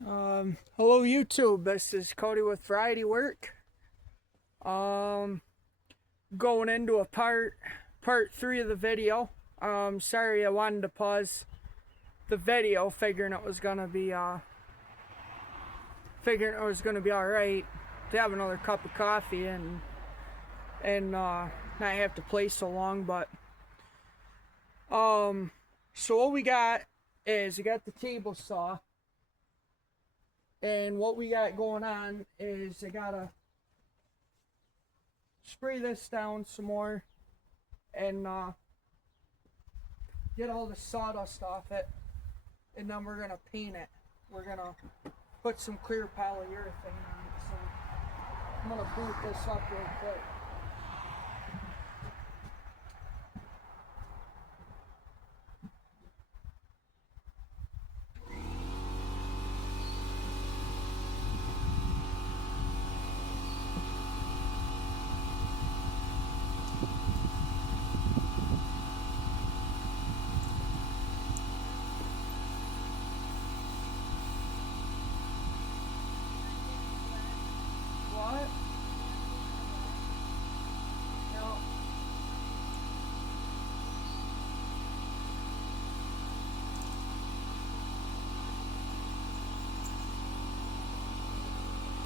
Hello YouTube, this is Cody with Variety Work. Um, Going into a part 3 of the video. Sorry I wanted to pause the video, figuring it was gonna be alright to have another cup of coffee and not have to play so long. But so what we got is we got the table saw. And what we got going on is I gotta spray this down some more and get all the sawdust off it. And then we're gonna paint it. We're gonna put some clear polyurethane on it. So I'm gonna boot this up real quick. What? No.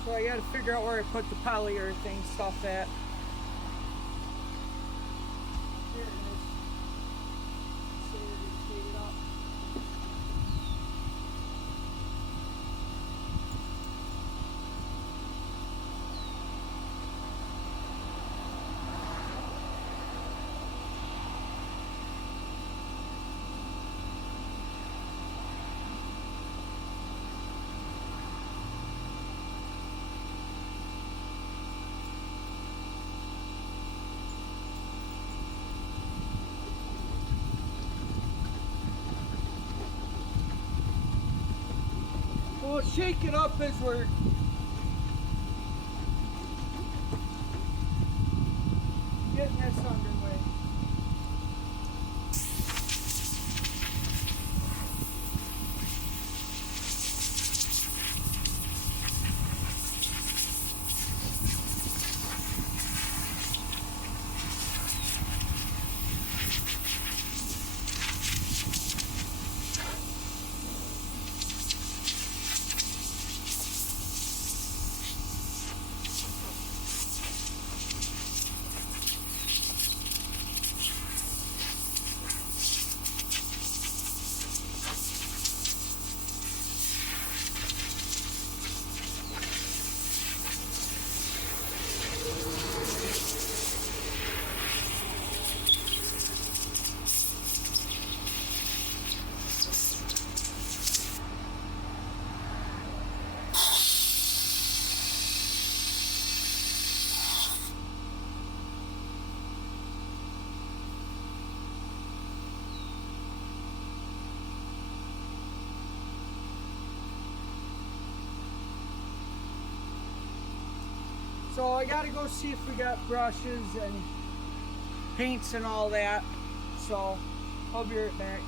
So I gotta figure out where I put the polyurethane stuff at. Here it is. So we can take it up. We'll shake it up as we're getting this underway. So I gotta go see if we got brushes and paints and all that. So I'll be right back.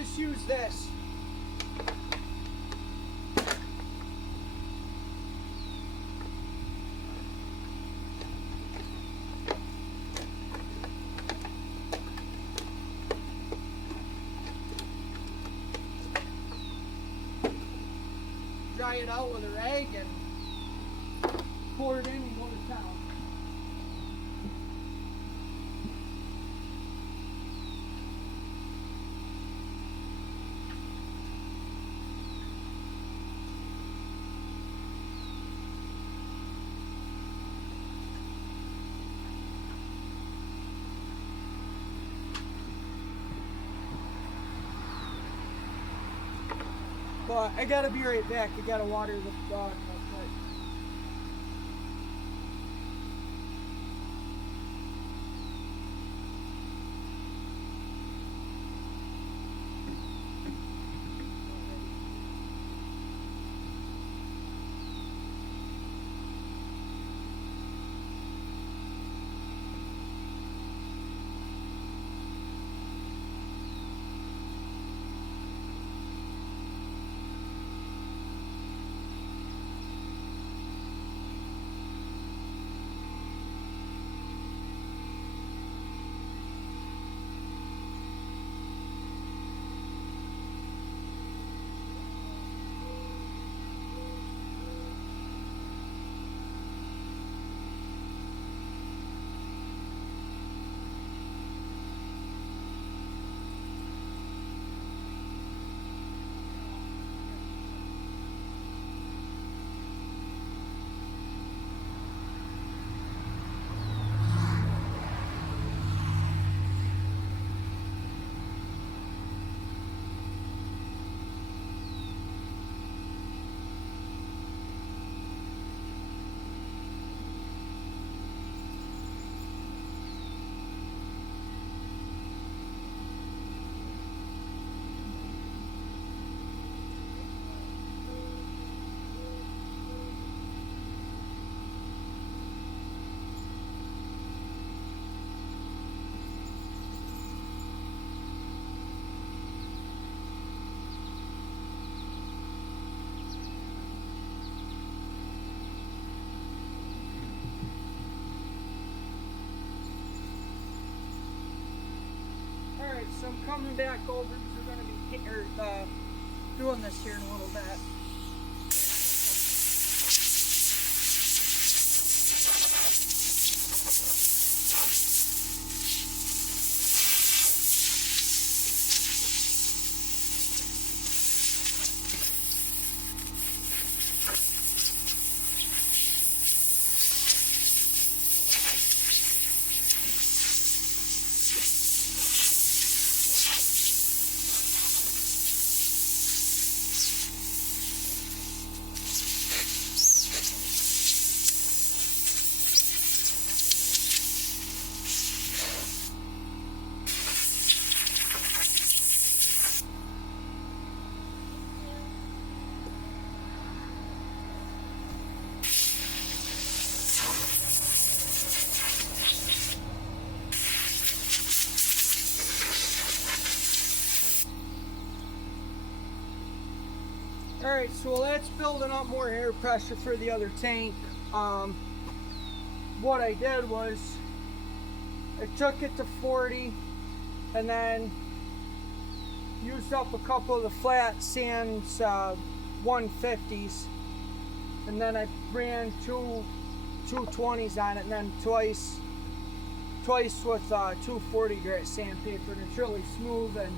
just use this. Dry it out with a rag and pour it in and go to town. But I gotta be right back. I gotta water the dog. So I'm coming back over because we're going to be doing this here in a little bit. Alright, so while that's building up more air pressure for the other tank, what I did was I took it to 40 and then used up a couple of the flat sands 150s, and then I ran two 220s on it, and then twice with 240 grit sandpaper, and it's really smooth, and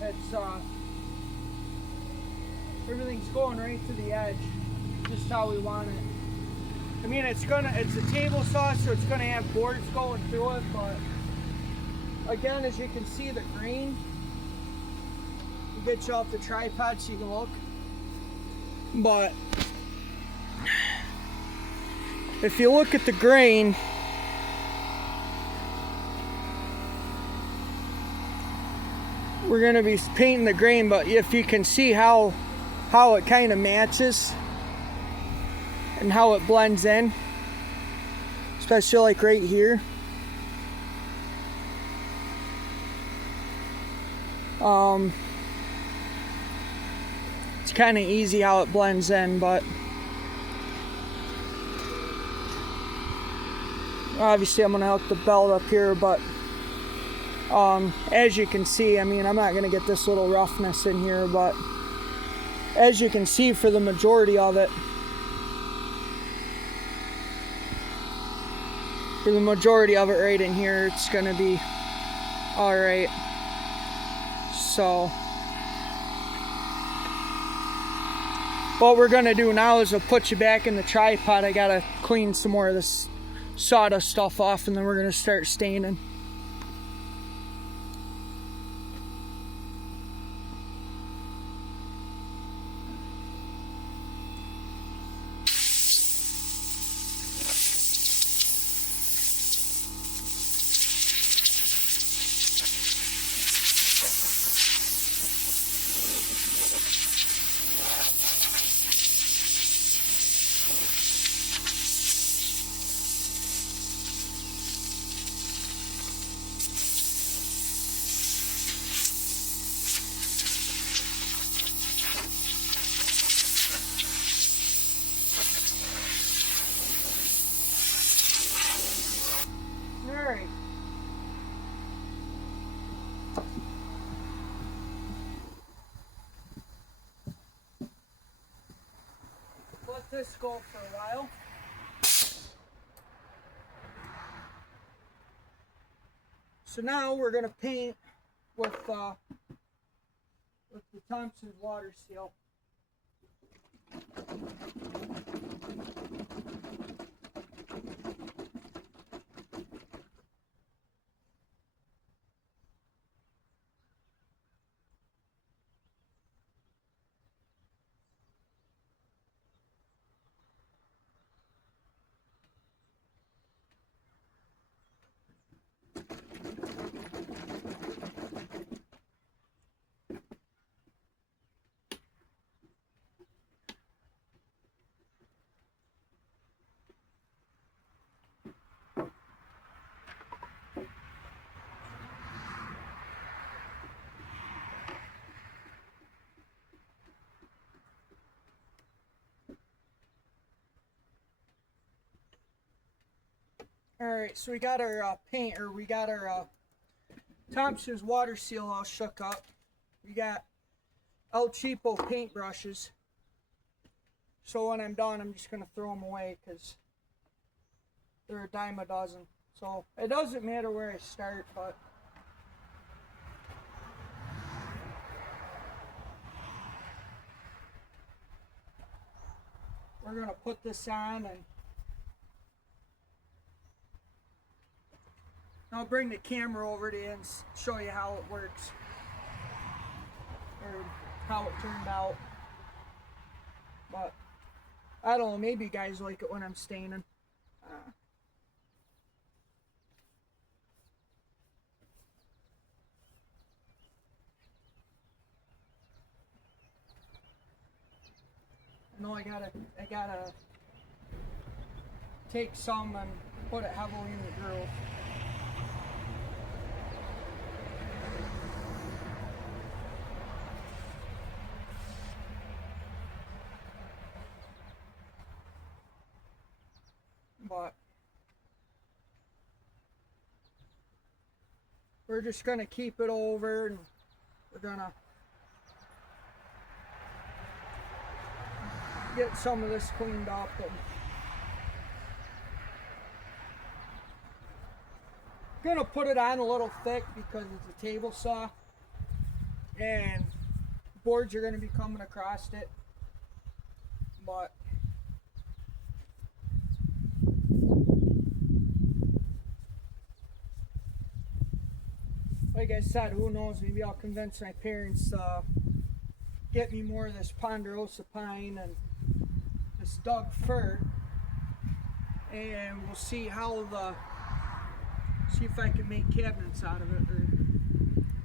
it's everything's going right to the edge, just how we want it. I mean, it's a table saw, so it's gonna have boards going through it, but again, as you can see, the grain, we'll get you off the tripod so you can look. But if you look at the grain, we're gonna be painting the grain, but if you can see how it kind of matches and how it blends in, especially like right here. It's kind of easy how it blends in, but obviously I'm gonna hook the belt up here, but as you can see, I mean, I'm not gonna get this little roughness in here, but as you can see, for the majority of it, right in here, it's gonna be all right. So what we're gonna do now is I'll put you back in the tripod. I gotta clean some more of this sawdust stuff off, and then we're gonna start staining. Alright. Let this go for a while. So now we're gonna paint with the Thompson's water seal. Alright, so we got our paint, or we got our Thompson's water seal all shook up. We got El Cheapo paintbrushes. So when I'm done, I'm just going to throw them away because they're a dime a dozen. So it doesn't matter where I start, but we're going to put this on, and I'll bring the camera over to you and show you how it works, or how it turned out. But I don't know, maybe you guys like it when I'm staining. No, I gotta take some and put it heavily in the groove. But we're just gonna keep it over, and we're gonna get some of this cleaned up. And gonna put it on a little thick because it's a table saw, and boards are gonna be coming across it. But like I said, who knows, maybe I'll convince my parents to get me more of this ponderosa pine and this Doug fir, and we'll see see if I can make cabinets out of it. Or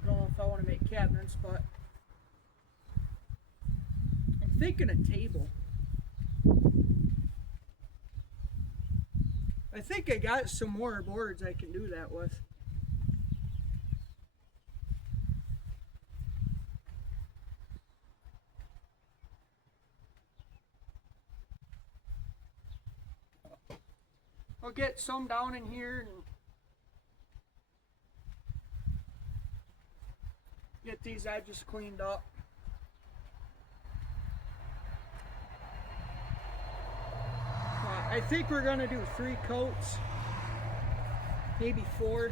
I don't know if I want to make cabinets, but I'm thinking a table. I think I got some more boards I can do that with. I'll get some down in here and get these edges cleaned up. I think we're gonna do 3 coats, maybe 4.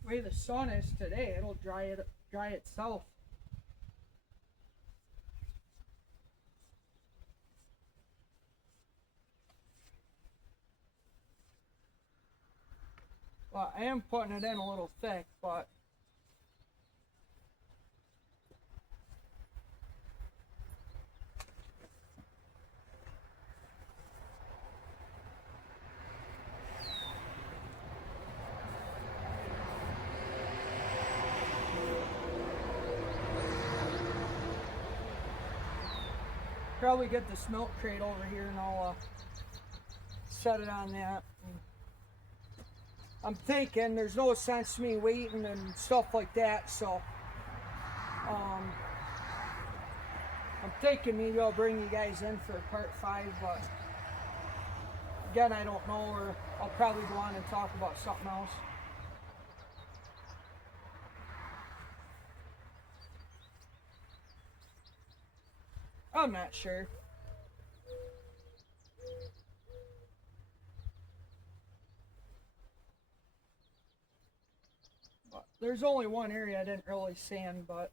The way the sun is today, it'll dry itself. Well, I am putting it in a little thick, but probably get this milk crate over here and I'll set it on that. I'm thinking there's no sense me waiting and stuff like that, so I'm thinking maybe I'll bring you guys in for part 5, but again, I don't know, or I'll probably go on and talk about something else. I'm not sure. But there's only one area I didn't really sand, but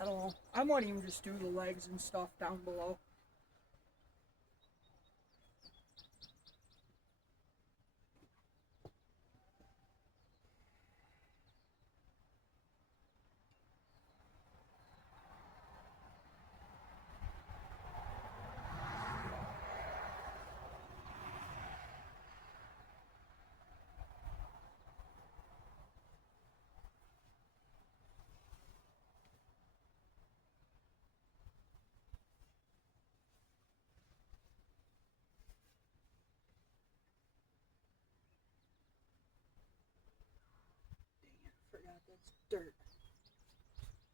I don't know. I might even just do the legs and stuff down below. Forgot that's dirt.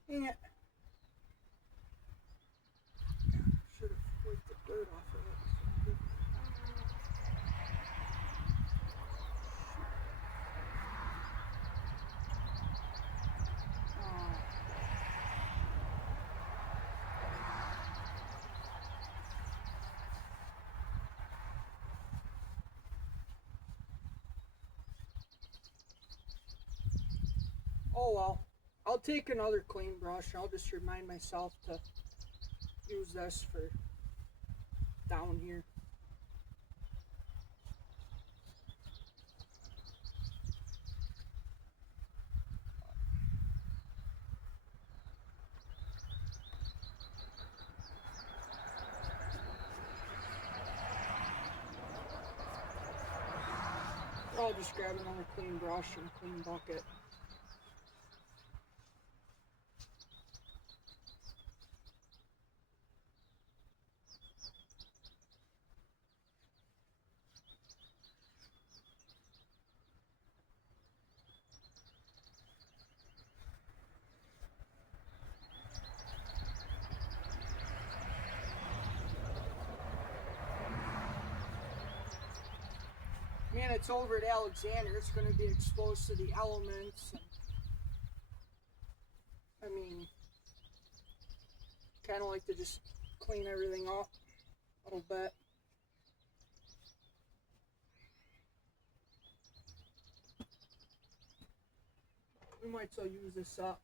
Dang it. Should have wiped the dirt off of it. Oh well. I'll take another clean brush. I'll just remind myself to use this for down here. I'll just grab another clean brush and clean bucket. it's over at Alexander, it's going to be exposed to the elements. And, I mean, kind of like to just clean everything up a little bit. We might still use this up.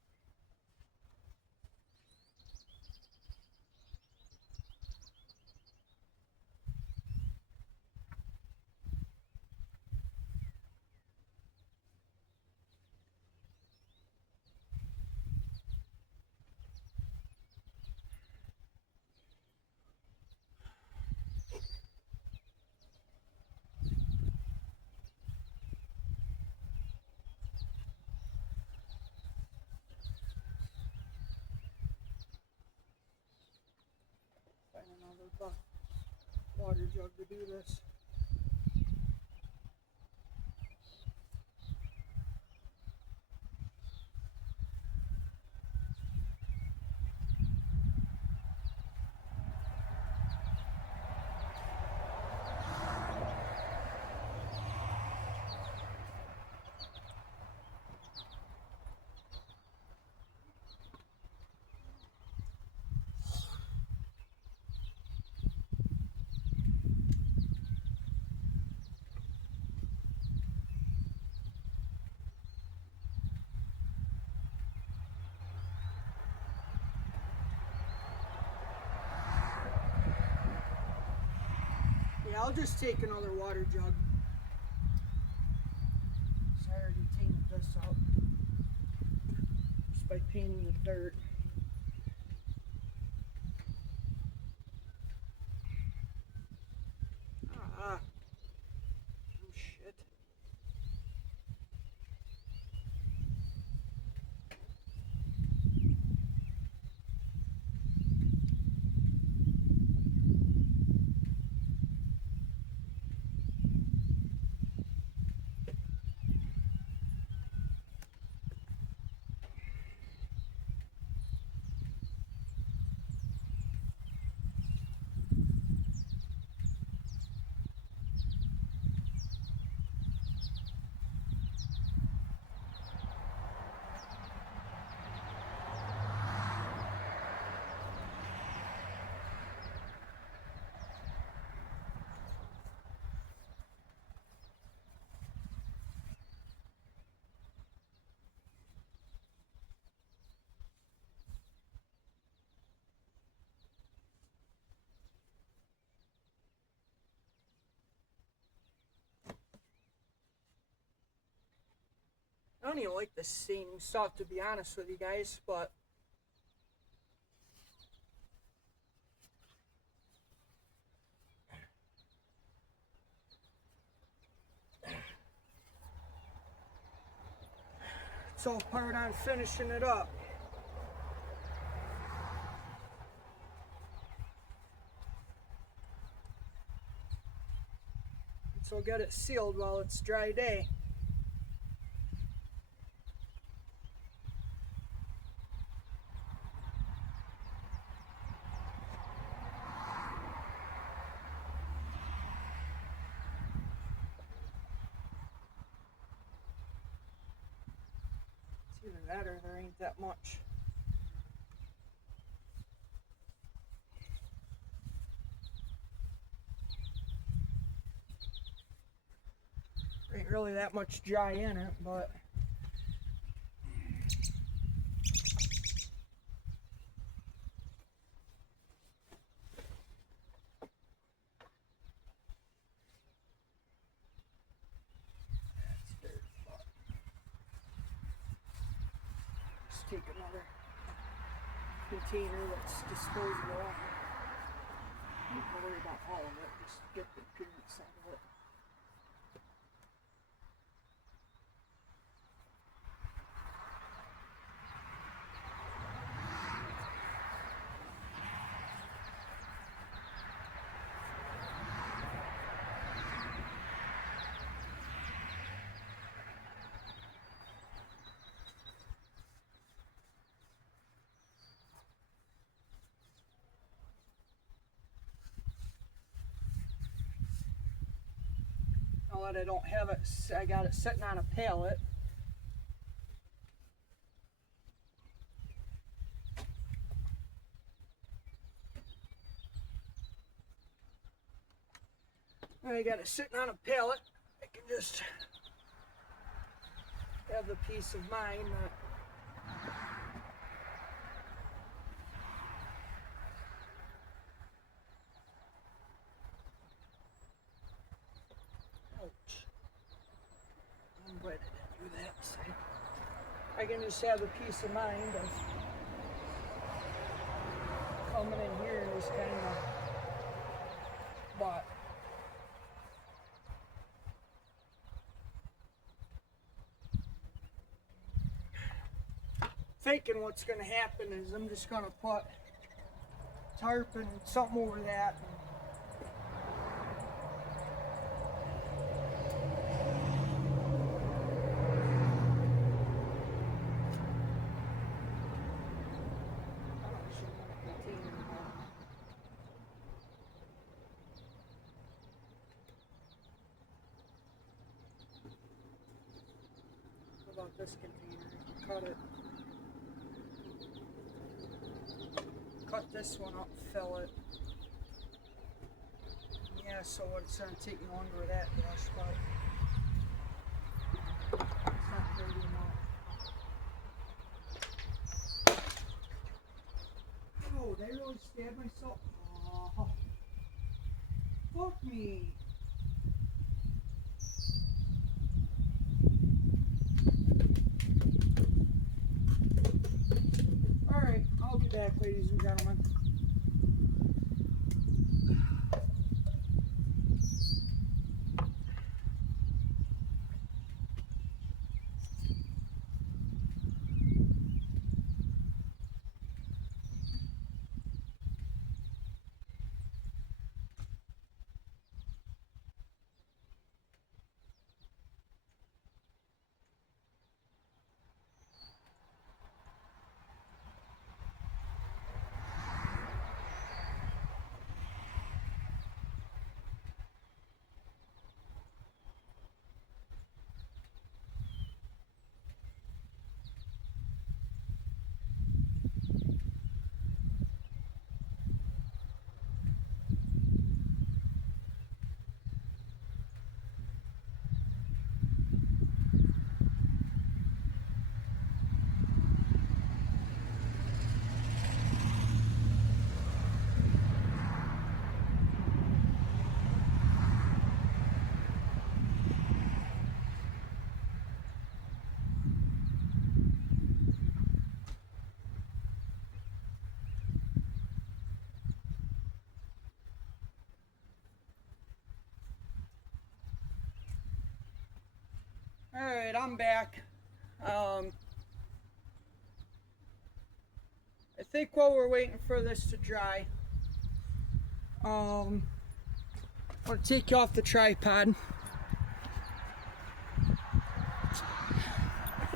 Find another water jug to do this. Yeah, I'll just take another water jug. So I already tainted this up just by painting the dirt. Oh shit. I don't even like the same stuff, to be honest with you guys, but it's all part on finishing it up. So get it sealed while it's dry day. It's either that or there ain't that much. There ain't really that much dry in it, but just take another container that's disposable. Don't have to worry about all of it, just get the appearance out of it. now that I don't have it, I got it sitting on a pallet. And I got it sitting on a pallet. I can just have the peace of mind that I'm glad I didn't do that. So I can just have the peace of mind of coming in here and just kind of, but thinking what's going to happen is I'm just going to put tarp and something over that. What about this container? Cut it. Cut this one up, fill it. Yeah, so it's going to take me longer with that brush, but it's not dirty enough. Oh, they really stabbed myself. Oh, fuck me. Alright, I'll be back, ladies and gentlemen. Alright, I'm back. I think while we're waiting for this to dry, I'm going to take you off the tripod.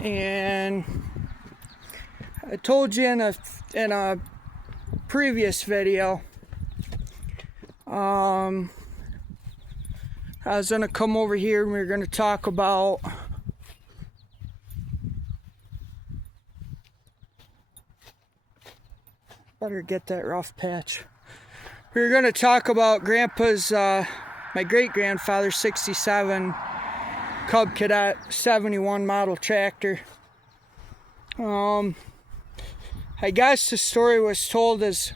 And I told you in a previous video, I was going to come over here and we were going to talk about better get that rough patch. We were going to talk about Grandpa's, my great-grandfather's 67 Cub Cadet 71 model tractor. I guess the story was told as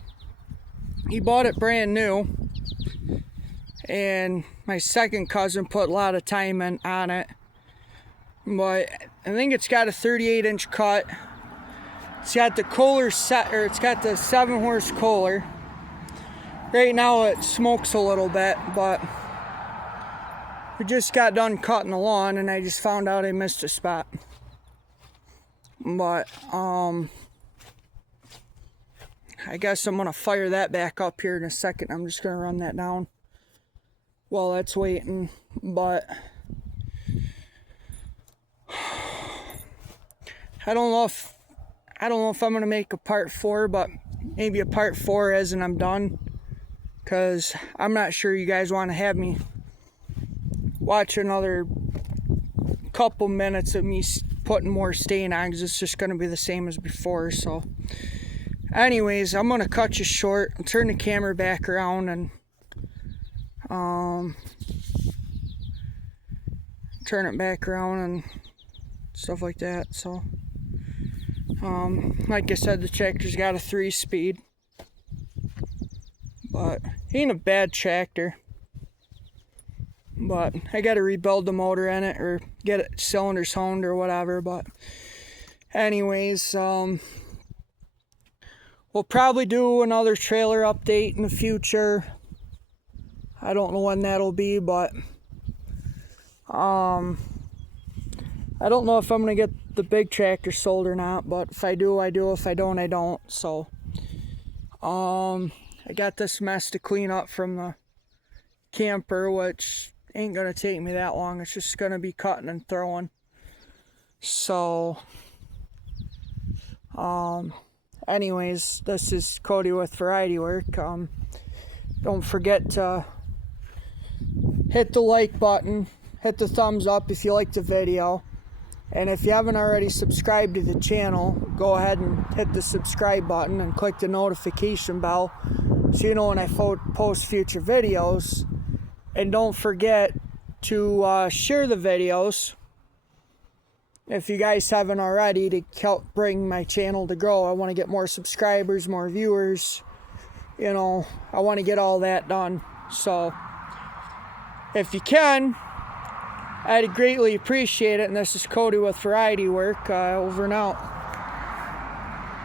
he bought it brand new, and my second cousin put a lot of time on it. But I think it's got a 38-inch cut. It's got the Kohler set, or it's got the 7-horse Kohler. Right now it smokes a little bit, but we just got done cutting the lawn and I just found out I missed a spot. But I guess I'm gonna fire that back up here in a second. I'm just gonna run that down while that's waiting. But I don't know if I'm gonna make a part 4, but maybe a part 4 as in I'm done, because I'm not sure you guys want to have me watch another couple minutes of me putting more stain on, because it's just going to be the same as before. So anyways, I'm going to cut you short and turn the camera back around and turn it back around and stuff like that. So like I said, the tractor's got a 3-speed, but ain't a bad tractor. But I got to rebuild the motor in it, or get it cylinders honed or whatever. But anyways, we'll probably do another trailer update in the future. I don't know when that'll be, but I don't know if I'm gonna get the big tractor sold or not. But if I do, I do. If I don't, I don't. So I got this mess to clean up from the camper, which ain't gonna take me that long. It's just gonna be cutting and throwing. So anyways, this is Cody with Variety Work. Don't forget to hit the like button, hit the thumbs up if you like the video, and if you haven't already subscribed to the channel, go ahead and hit the subscribe button and click the notification bell so you know when I post future videos. And don't forget to share the videos if you guys haven't already, to help bring my channel to grow. I want to get more subscribers, more viewers. You know, I want to get all that done. So if you can, I'd greatly appreciate it. And this is Cody with Variety Work. Over and out.